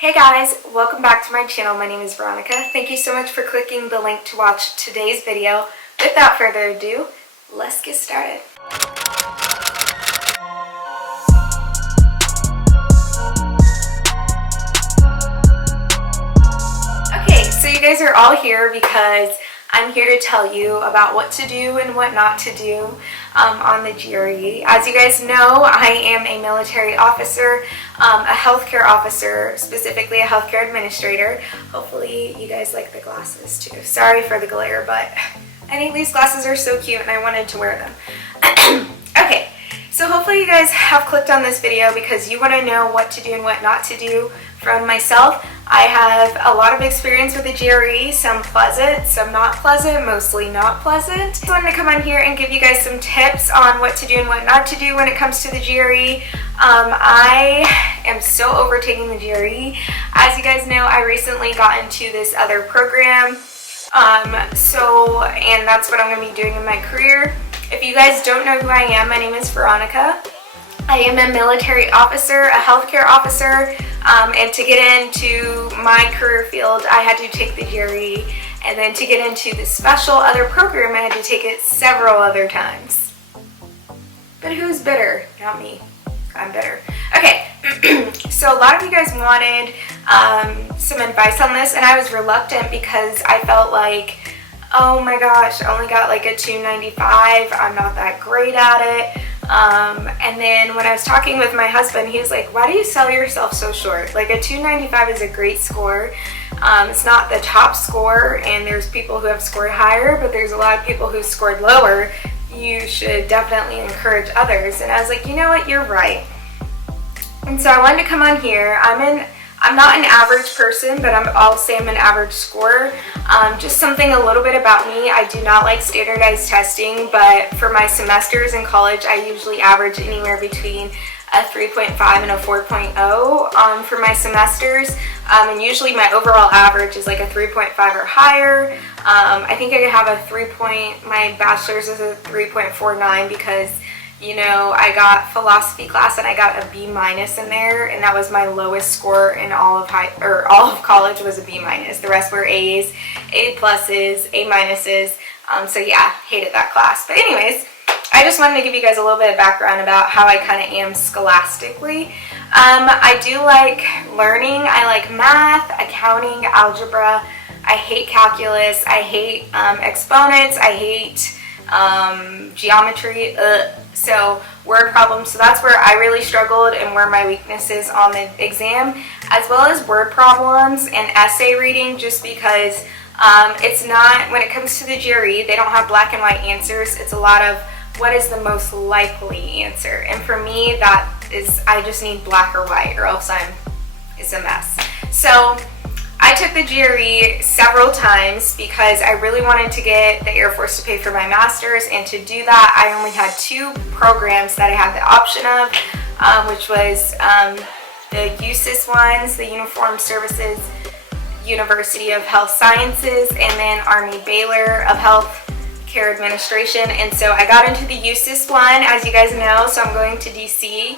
Hey guys, welcome back to my channel. My name is Veronica. Thank you so much for clicking the link to watch today's video. Without further ado, let's get started. Okay, so you guys are all here because I'm here to tell you about what to do and what not to do on the GRE. As you guys know, I am a military officer, a healthcare officer, specifically a healthcare administrator. Hopefully you guys like the glasses too. Sorry for the glare, but I think these glasses are so cute and I wanted to wear them. Okay, so hopefully you guys have clicked on this video because you want to know what to do and what not to do from myself. I have a lot of experience with the GRE, some pleasant, some not pleasant, mostly not pleasant. So I wanted to come on here and give you guys some tips on what to do and what not to do when it comes to the GRE. I am so over taking the GRE. As you guys know, I recently got into this other program. And that's what I'm going to be doing in my career. If you guys don't know who I am, my name is Veronica. I am a military officer, a healthcare officer, and to get into my career field, I had to take the GRE, and then to get into the special other program, I had to take it several other times. But who's bitter? Not me. I'm bitter. Okay, so a lot of you guys wanted some advice on this, and I was reluctant because I felt like, oh my gosh, I only got like a 295. I'm not that great at it. And then when I was talking with my husband, he was like, why do you sell yourself so short? Like a 295 is a great score. It's not the top score, and there's people who have scored higher, but there's a lot of people who scored lower. You should definitely encourage others. And I was like, you know what, you're right. And so I wanted to come on here. I'm not an average person, but I'll say I'm an average scorer. Just something a little bit about me. I do not like standardized testing, but for my semesters in college, I usually average anywhere between a 3.5 and a 4.0 for my semesters. And usually my overall average is like a 3.5 or higher. I think I have my bachelor's is a 3.49 because I got philosophy class and I got a B- in there, and that was my lowest score in all of college was a B-. The rest were A's, A+, A-. So yeah, hated that class. But anyways, I just wanted to give you guys a little bit of background about how I kind of am scholastically. I do like learning. I like math, accounting, algebra. I hate calculus. I hate exponents. I hate geometry. So word problems, so that's where I really struggled and where my weakness is on the exam, as well as word problems and essay reading, just because it's not, when it comes to the GRE, they don't have black and white answers. It's a lot of what is the most likely answer, and for me that is, I just need black or white or else it's a mess. So I took the GRE several times because I really wanted to get the Air Force to pay for my master's, and to do that I only had 2 programs that I had the option of, which was the USAF ones, the Uniformed Services University of Health Sciences, and then Army Baylor of Health Care Administration. And so I got into the USAF one, as you guys know, so I'm going to DC.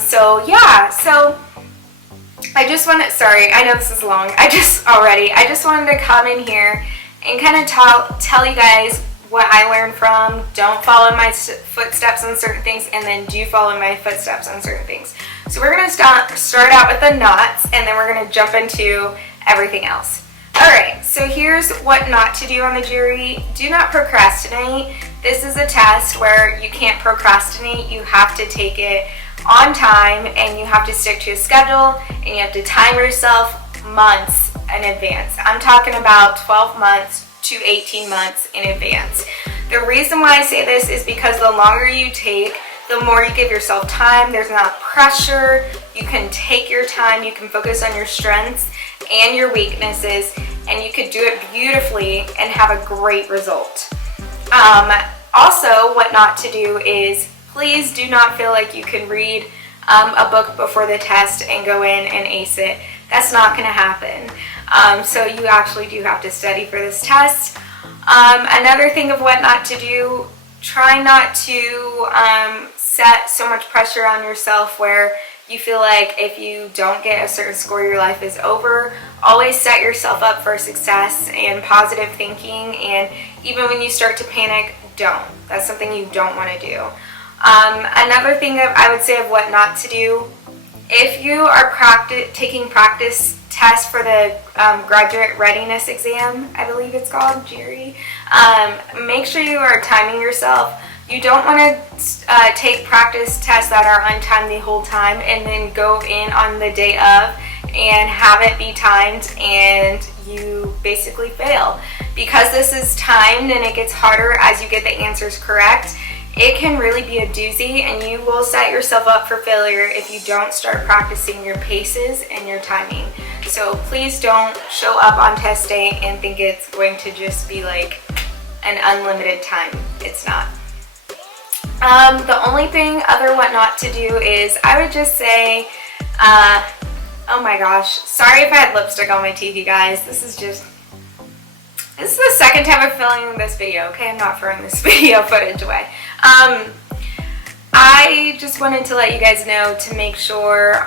So I just wanted, sorry, I know this is long, I just wanted to come in here and kind of tell you guys what I learned from, don't follow my footsteps on certain things, and then do follow my footsteps on certain things. So we're going to start out with the nots, and then we're going to jump into everything else. Alright, so here's what not to do on the GRE. Do not procrastinate. This is a test where you can't procrastinate. You have to take it on time, and you have to stick to a schedule, and you have to time yourself months in advance. I'm talking about 12 months to 18 months in advance. The reason why I say this is because the longer you take, the more you give yourself time. There's not pressure. You can take your time. You can focus on your strengths and your weaknesses, and you could do it beautifully and have a great result. Also, what not to do is, please do not feel like you can read a book before the test and go in and ace it. That's not going to happen. So you actually do have to study for this test. Another thing of what not to do, try not to set so much pressure on yourself where you feel like if you don't get a certain score, your life is over, always set yourself up for success and positive thinking. And even when you start to panic, don't. That's something you don't want to do. Another thing that I would say of what not to do, if you are taking practice tests for the graduate readiness exam, I believe it's called, GRE, make sure you are timing yourself. You don't want to take practice tests that are untimed the whole time and then go in on the day of and have it be timed and you basically fail. Because this is timed and it gets harder as you get the answers correct, it can really be a doozy, and you will set yourself up for failure if you don't start practicing your paces and your timing. So please don't show up on test day and think it's going to just be like an unlimited time. It's not. The only thing other what not to do is I would just say, oh my gosh, sorry if I had lipstick on my teeth, you guys. This is the second time I'm filming this video, okay? I'm not throwing this video footage away. I just wanted to let you guys know to make sure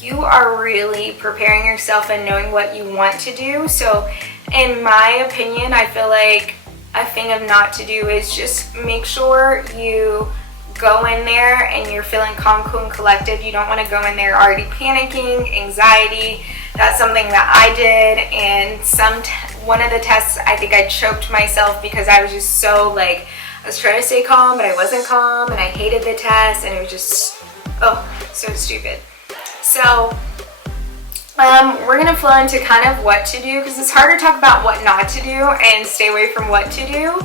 you are really preparing yourself and knowing what you want to do. So in my opinion, I feel like a thing of not to do is just make sure you go in there and you're feeling calm, cool, and collected. You don't want to go in there already panicking, anxiety. That's something that I did, and one of the tests, I think I choked myself because I was just so like, I was trying to stay calm, but I wasn't calm, and I hated the test, and it was just, oh, so stupid. So we're gonna flow into kind of what to do, because it's hard to talk about what not to do and stay away from what to do.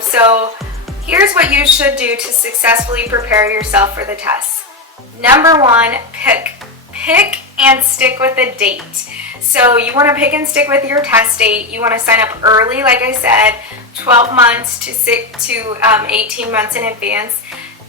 So here's what you should do to successfully prepare yourself for the test. Number one, pick and stick with a date. So you want to pick and stick with your test date. You want to sign up early, like I said, 12 months to 18 months in advance.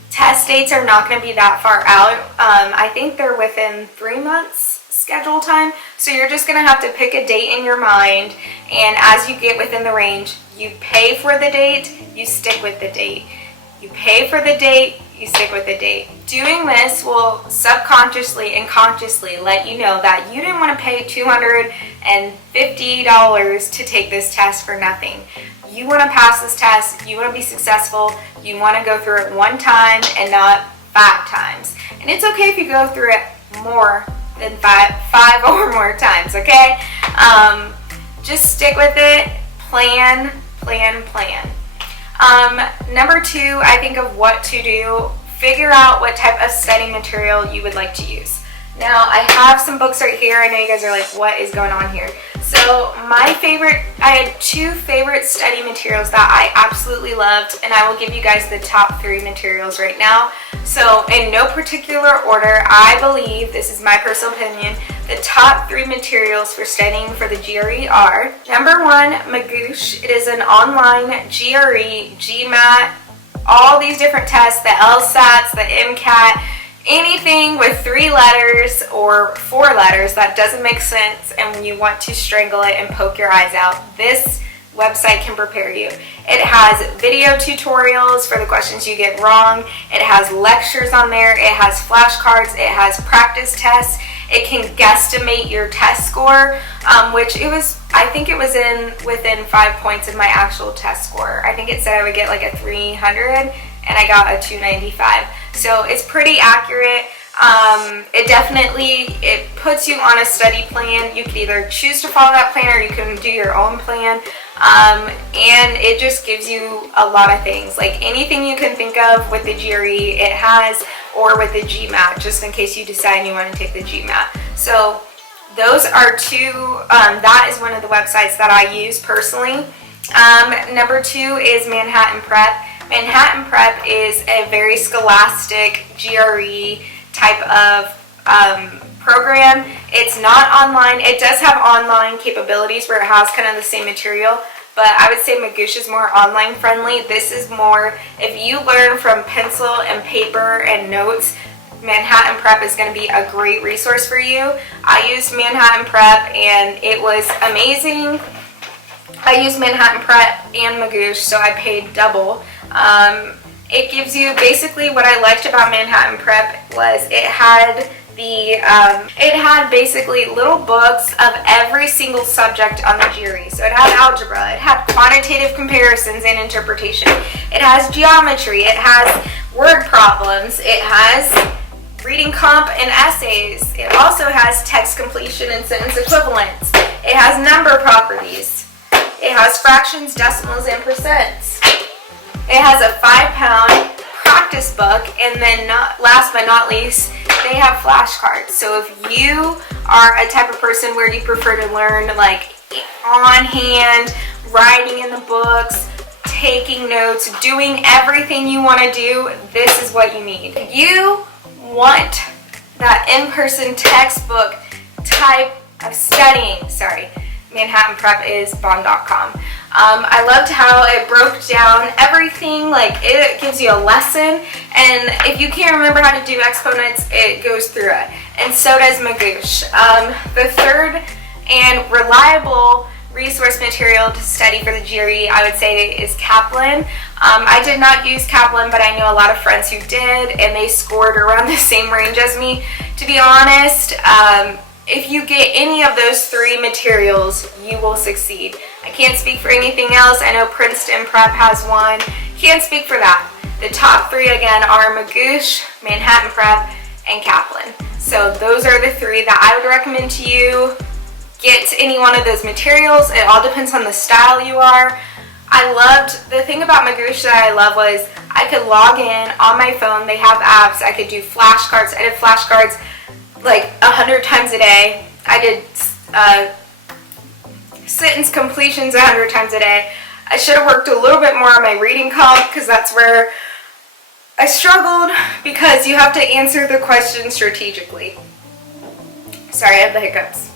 Test dates are not going to be that far out. I think they're within 3 months schedule time. So you're just going to have to pick a date in your mind, and as you get within the range, you pay for the date, you stick with the date. You pay for the date, you stick with the date. Doing this will subconsciously and consciously let you know that you didn't want to pay $250 to take this test for nothing. You want to pass this test, you want to be successful, you want to go through it one time and not 5 times. And it's okay if you go through it more than five or more times, okay? Just stick with it, plan. Number 2, I think of what to do. Figure out what type of study material you would like to use. Now, I have some books right here. I know you guys are like, what is going on here? So I had 2 favorite study materials that I absolutely loved, and I will give you guys the top 3 materials right now. So in no particular order, I believe, this is my personal opinion, the top 3 materials for studying for the GRE are: number 1, Magoosh. It is an online GRE, GMAT, all these different tests, the LSATs, the MCAT, anything with 3 letters or 4 letters that doesn't make sense and when you want to strangle it and poke your eyes out, this website can prepare you. It has video tutorials for the questions you get wrong. It has lectures on there. It has flashcards. It has practice tests. It can guesstimate your test score, which I think it was within 5 points of my actual test score. I think it said I would get like a 300 and I got a 295. So it's pretty accurate. It puts you on a study plan. You can either choose to follow that plan or you can do your own plan. And it just gives you a lot of things. Like anything you can think of with the GRE, it has, or with the GMAT, just in case you decide you want to take the GMAT. So those are 2, that is one of the websites that I use personally. Number 2 is Mahattan Prep. Mahattan Prep is a very scholastic GRE type of program. It's not online. It does have online capabilities where it has kind of the same material, but I would say Magoosh is more online friendly. This is more, if you learn from pencil and paper and notes, Mahattan Prep is going to be a great resource for you. I used Mahattan Prep and it was amazing. I used Mahattan Prep and Magoosh, so I paid double. It gives you basically what I liked about Mahattan Prep was it had basically little books of every single subject on the GRE. So it had algebra, it had quantitative comparisons and interpretation, it has geometry, it has word problems, it has reading comp and essays, it also has text completion and sentence equivalence, it has number properties, it has fractions, decimals, and percents. It has a 5-pound practice book, and then last but not least, they have flashcards. So if you are a type of person where you prefer to learn like on hand, writing in the books, taking notes, doing everything you want to do, this is what you need. If you want that in-person textbook type of studying, Mahattan Prep is bomb.com. I loved how it broke down everything, like it gives you a lesson, and if you can't remember how to do exponents, it goes through it, and so does Magoosh. The third and reliable resource material to study for the GRE, I would say, is Kaplan. I did not use Kaplan, but I know a lot of friends who did, and they scored around the same range as me. To be honest, if you get any of those three materials, you will succeed. I can't speak for anything else. I know Princeton Prep has one. Can't speak for that. The top three, again, are Magoosh, Mahattan Prep, and Kaplan. So those are the three that I would recommend to you. Get any one of those materials. It all depends on the style you are. The thing about Magoosh that I love was I could log in on my phone. They have apps. I could do flashcards. I did flashcards like 100 times a day. I did sentence completions 100 times a day. I should have worked a little bit more on my reading comp because that's where I struggled, because you have to answer the question strategically. Sorry, I have the hiccups.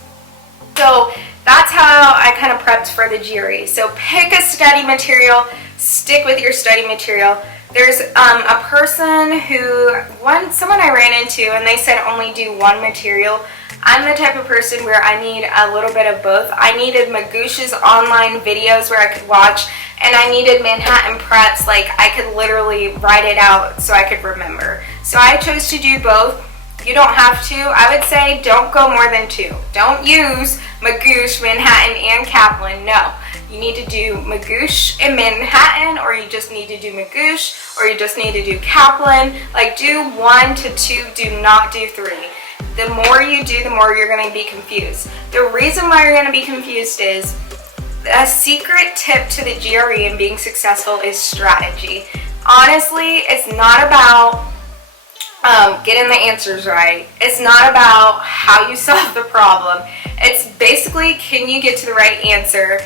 So that's how I kind of prepped for the GRE. So pick a study material, stick with your study material. There's a person someone I ran into, and they said only do one material. I'm the type of person where I need a little bit of both. I needed Magoosh's online videos where I could watch, and I needed Mahattan Prep's, like I could literally write it out so I could remember. So I chose to do both. You don't have to. I would say don't go more than two. Don't use Magoosh, Mahattan, and Kaplan. No. You need to do Magoosh and Mahattan, or you just need to do Magoosh, or you just need to do Kaplan. Like, do 1 to 2, do not do 3. The more you do, the more you're going to be confused. The reason why you're going to be confused is a secret tip to the GRE and being successful is strategy. Honestly, it's not about getting the answers right. It's not about how you solve the problem. It's basically, can you get to the right answer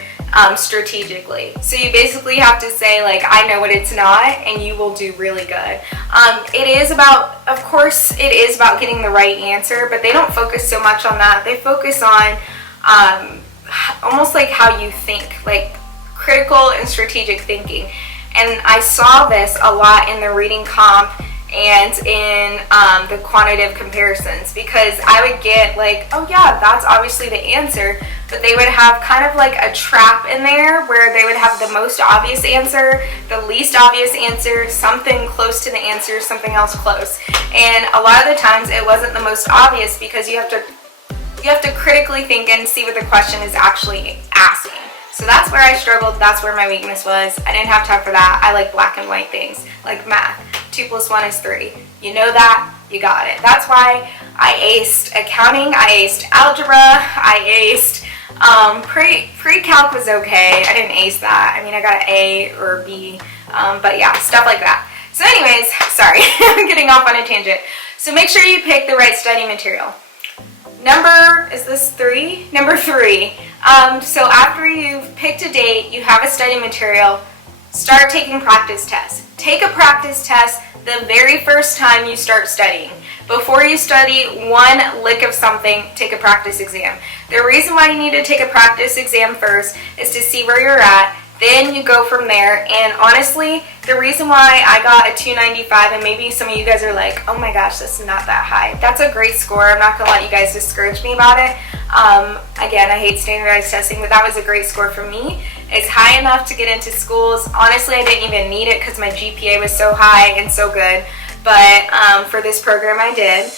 strategically? So you basically have to say, like, I know what it's not, and you will do really good. It is about, of course, it is about getting the right answer, but they don't focus so much on that. They focus on almost like how you think, like critical and strategic thinking. And I saw this a lot in the reading comp and in the quantitative comparisons, because I would get like, oh yeah, that's obviously the answer, but they would have kind of like a trap in there where they would have the most obvious answer, the least obvious answer, something close to the answer, something else close. And a lot of the times it wasn't the most obvious, because you have to critically think and see what the question is actually asking. So that's where I struggled. That's where my weakness was. I didn't have time for that. I like black and white things, like math. 2 + 1 is 3. You know that, you got it. That's why I aced accounting, I aced algebra, I aced pre-calc was okay. I didn't ace that. I mean, I got an A or a B, but yeah, stuff like that. So anyways, sorry, I'm getting off on a tangent. So make sure you pick the right study material. Is this 3? Number 3. So after you've picked a date, you have a study material, start taking practice tests. Take a practice test the very first time you start studying. Before you study one lick of something, take a practice exam. The reason why you need to take a practice exam first is to see where you're at. Then you go from there. And honestly, the reason why I got a 295, and maybe some of you guys are like, oh my gosh, that's not that high. That's a great score. I'm not going to let you guys discourage me about it. Again, I hate standardized testing, but that was a great score for me. is high enough to get into schools. Honestly, I didn't even need it because my GPA was so high and so good, but for this program I did.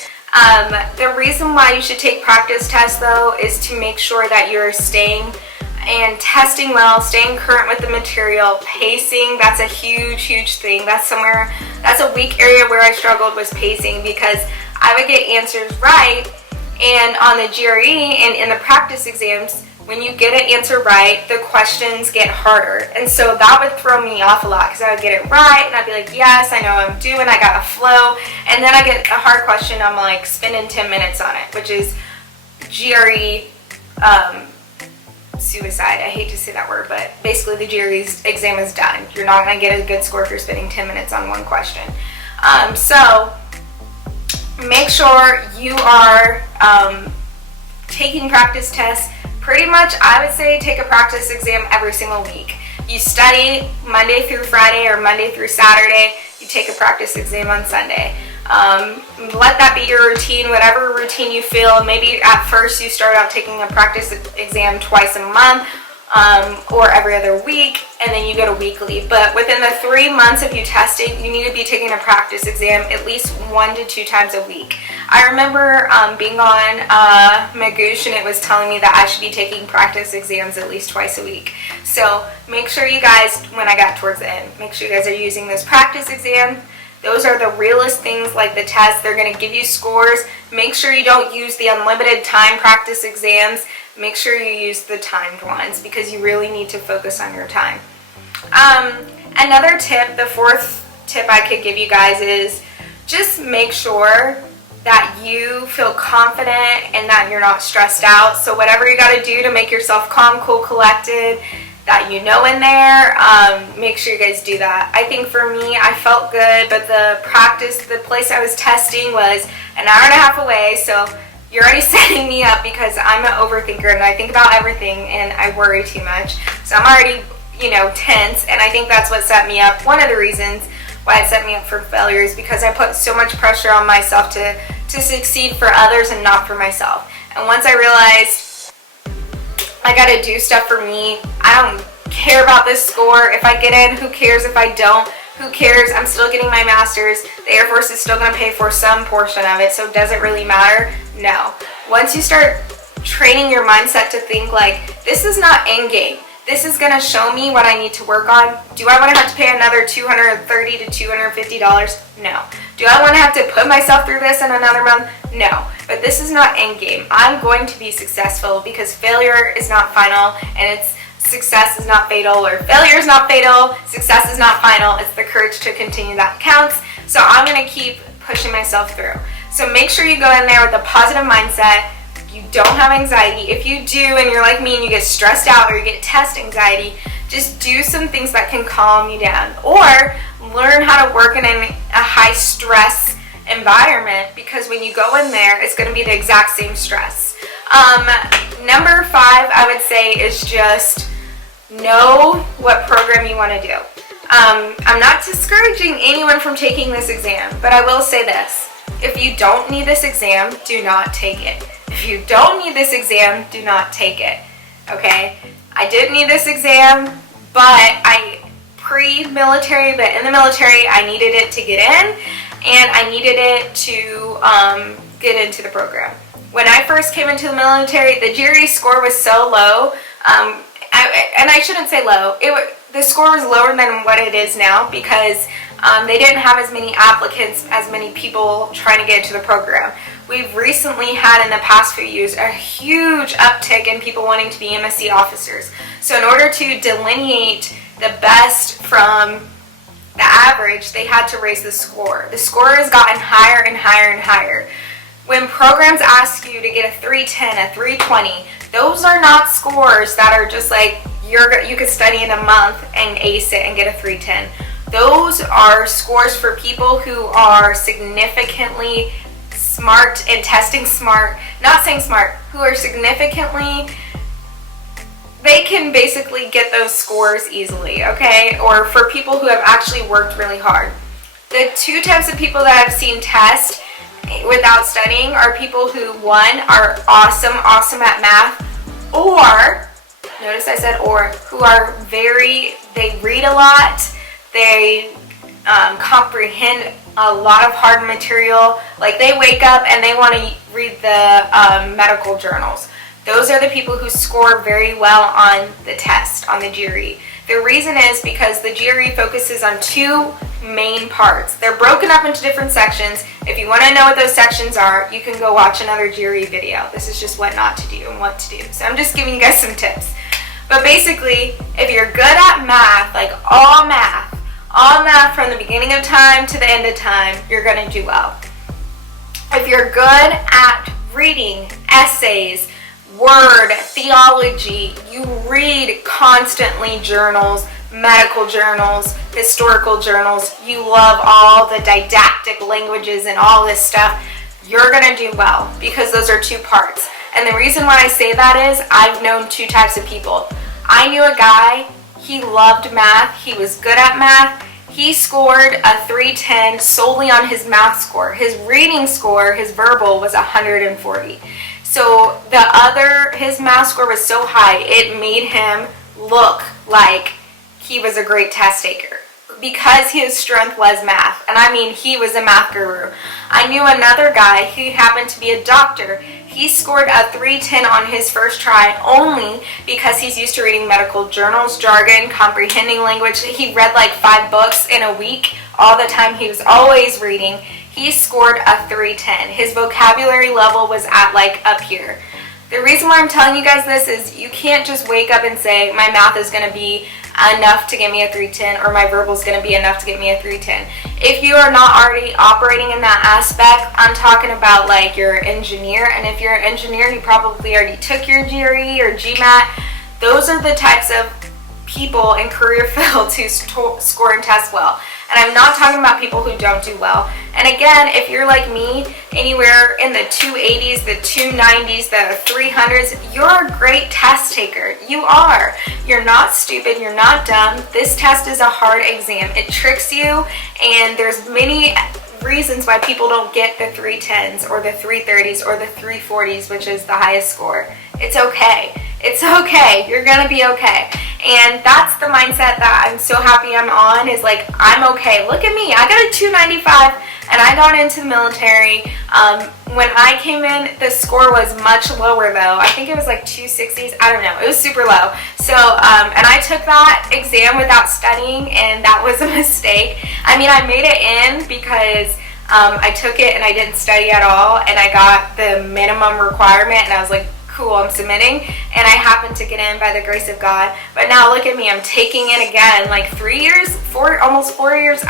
The reason why you should take practice tests though is to make sure that you're staying and testing well, staying current with the material, pacing. That's a huge thing. That's a weak area where I struggled, was pacing, because I would get answers right, and on the GRE and in the practice exams, when you get an answer right, the questions get harder, and so that would throw me off a lot, because I would get it right and I'd be like, yes, I know what I'm doing, I got a flow, and then I get a hard question, I'm like spending 10 minutes on it, which is GRE suicide. I hate to say that word, but basically the GRE exam is done. You're not going to get a good score if you're spending 10 minutes on one question. So make sure you are taking practice tests. Pretty much, I would say take a practice exam every single week. You study Monday through Friday or Monday through Saturday. You take a practice exam on Sunday. Let that be your routine, whatever routine you feel. Maybe at first you start out taking a practice exam twice a month or every other week, and then you go to weekly. But within the 3 months of you testing, you need to be taking a practice exam at least 1 to 2 times a week. I remember being on Magoosh, and it was telling me that I should be taking practice exams at least twice a week. So make sure you guys, when I got towards the end, make sure you guys are using those practice exams. Those are the realest things, like the tests. They're going to give you scores. Make sure you don't use the unlimited time practice exams. Make sure you use the timed ones, because you really need to focus on your time. Another tip, the fourth tip I could give you guys, is just make sure that you feel confident and that you're not stressed out. So whatever you got to do to make yourself calm, cool, collected, that you know in there, make sure you guys do that. I think for me, I felt good, but the place I was testing was an hour and a half away, so you're already setting me up, because I'm an overthinker and I think about everything and I worry too much. So I'm already, tense, and I think that's what set me up. One of the reasons why it set me up for failure is because I put so much pressure on myself to succeed for others and not for myself. And once I realized I gotta do stuff for me, I don't care about this score. If I get in, who cares? If I don't, who cares? I'm still getting my master's. The Air Force is still gonna pay for some portion of it, so does it really matter? No. Once you start training your mindset to think like, this is not end game. This is gonna show me what I need to work on. Do I wanna have to pay another $230 to $250? No. Do I wanna have to put myself through this in another month? No. But this is not end game. I'm going to be successful, because failure is not final, and success is not fatal, or failure is not fatal, success is not final. It's the courage to continue that counts. So I'm gonna keep pushing myself through. So make sure you go in there with a positive mindset. You don't have anxiety. If you do and you're like me and you get stressed out or you get test anxiety, just do some things that can calm you down, or learn how to work in a high stress environment, because when you go in there, it's going to be the exact same stress. Number 5, I would say, is just know what program you want to do. I'm not discouraging anyone from taking this exam, but I will say this. If you don't need this exam, do not take it. If you don't need this exam, do not take it. Okay? I did need this exam, but pre-military, but in the military, I needed it to get in, and I needed it to get into the program. When I first came into the military, the GRE score was so low, and I shouldn't say low. The score was lower than what it is now, because they didn't have as many applicants, as many people trying to get into the program. We've recently had, in the past few years, a huge uptick in people wanting to be MSc officers. So in order to delineate the best from the average, they had to raise the score. The score has gotten higher and higher and higher. When programs ask you to get a 310, a 320, those are not scores that are just like you could study in a month and ace it and get a 310. Those are scores for people who are significantly smart and testing smart, not saying smart, who are significantly, they can basically get those scores easily, okay? Or for people who have actually worked really hard. The 2 types of people that I've seen test without studying are people who, one, are awesome at math, or notice I said or, who are they read a lot, they comprehend a lot of hard material. Like they wake up and they want to read the medical journals. Those are the people who score very well on the test, on the GRE. The reason is because the GRE focuses on two main parts. They're broken up into different sections. If you want to know what those sections are, you can go watch another GRE video. This is just what not to do and what to do. So I'm just giving you guys some tips. But basically, if you're good at math, like all math from the beginning of time to the end of time, you're going to do well. If you're good at reading essays, word, theology, you read constantly journals, medical journals, historical journals, you love all the didactic languages and all this stuff, you're going to do well because those are two parts. And the reason why I say that is I've known two types of people. I knew a guy, he loved math, he was good at math, he scored a 310 solely on his math score. His reading score, his verbal, was 140. So his math score was so high, it made him look like he was a great test taker because his strength was math. And I mean, he was a math guru. I knew another guy who happened to be a doctor. He scored a 310 on his first try only because he's used to reading medical journals, jargon, comprehending language. He read like 5 books in a week all the time. He was always reading. He scored a 310. His vocabulary level was at like up here. The reason why I'm telling you guys this is you can't just wake up and say my math is going to be enough to get me a 310 or my verbal is going to be enough to get me a 310. If you are not already operating in that aspect, I'm talking about like you're an engineer, and if you're an engineer, you probably already took your GRE or GMAT. Those are the types of people in career fields who score and test well. And I'm not talking about people who don't do well. And again, if you're like me, anywhere in the 280s, the 290s, the 300s, you're a great test taker. You are. You're not stupid. You're not dumb. This test is a hard exam. It tricks you, and there's many reasons why people don't get the 310s or the 330s or the 340s, which is the highest score. It's okay. It's okay. You're gonna be okay. And that's the mindset that I'm so happy I'm on, is like, I'm okay. Look at me. I got a 295 and I got into the military. When I came in, the score was much lower though. I think it was like 260s. I don't know. It was super low. So, and I took that exam without studying, and that was a mistake. I mean, I made it in because I took it and I didn't study at all, and I got the minimum requirement, and I was like, cool, I'm submitting, and I happened to get in by the grace of God. But now look at me, I'm taking it again, like almost 4 years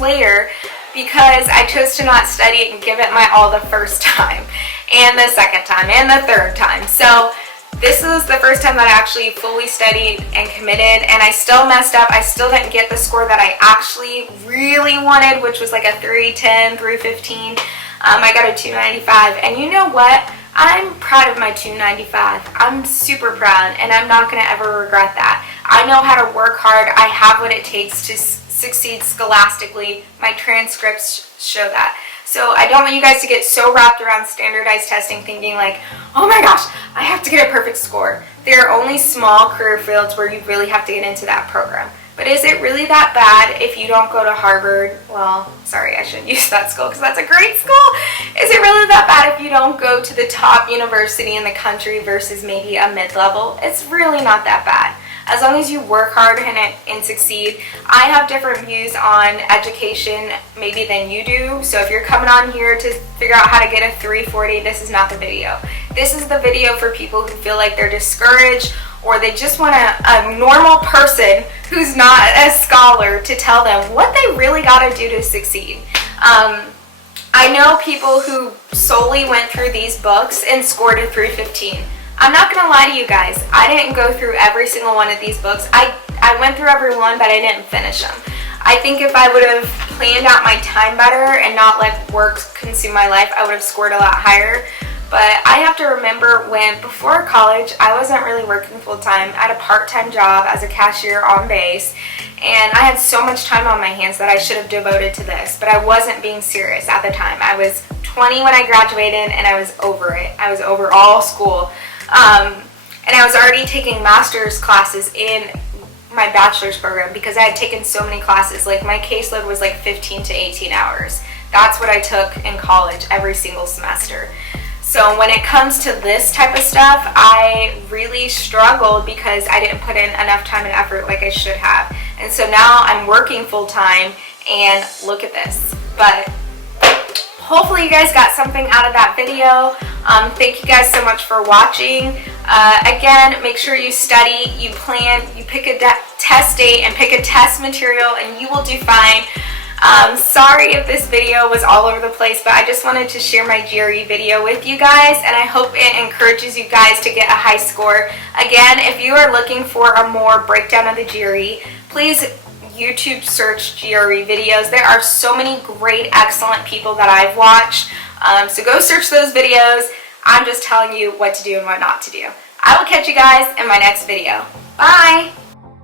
later, because I chose to not study it and give it my all the first time, and the second time, and the third time. So this is the first time that I actually fully studied and committed, and I still messed up. I still didn't get the score that I actually really wanted, which was like a 310, 315. I got a 295, and you know what? I'm proud of my 295. I'm super proud, and I'm not going to ever regret that. I know how to work hard. I have what it takes to succeed scholastically. My transcripts show that. So I don't want you guys to get so wrapped around standardized testing thinking like, oh my gosh, I have to get a perfect score. There are only small career fields where you really have to get into that program. But is it really that bad if you don't go to Harvard? Well, sorry, I shouldn't use that school because that's a great school. Is it really that bad if you don't go to the top university in the country versus maybe a mid-level? It's really not that bad. As long as you work hard and succeed. I have different views on education maybe than you do. So if you're coming on here to figure out how to get a 340, this is not the video. This is the video for people who feel like they're discouraged, or they just want a normal person who's not a scholar to tell them what they really got to do to succeed. I know people who solely went through these books and scored a 315. I'm not going to lie to you guys. I didn't go through every single one of these books. I went through every one, but I didn't finish them. I think if I would have planned out my time better and not let work consume my life, I would have scored a lot higher. But I have to remember before college, I wasn't really working full-time. I had a part-time job as a cashier on base, and I had so much time on my hands that I should have devoted to this, but I wasn't being serious at the time. I was 20 when I graduated, and I was over it. I was over all school. and I was already taking master's classes in my bachelor's program because I had taken so many classes. Like my caseload was like 15 to 18 hours. That's what I took in college every single semester. So when it comes to this type of stuff, I really struggled because I didn't put in enough time and effort like I should have. And so now I'm working full time, and look at this. But hopefully you guys got something out of that video. Thank you guys so much for watching. Again, make sure you study, you plan, you pick a test date and pick a test material, and you will do fine. Sorry if this video was all over the place, but I just wanted to share my GRE video with you guys, and I hope it encourages you guys to get a high score. Again, if you are looking for a more breakdown of the GRE, please YouTube search GRE videos. There are so many great, excellent people that I've watched, so go search those videos. I'm just telling you what to do and what not to do. I will catch you guys in my next video. Bye!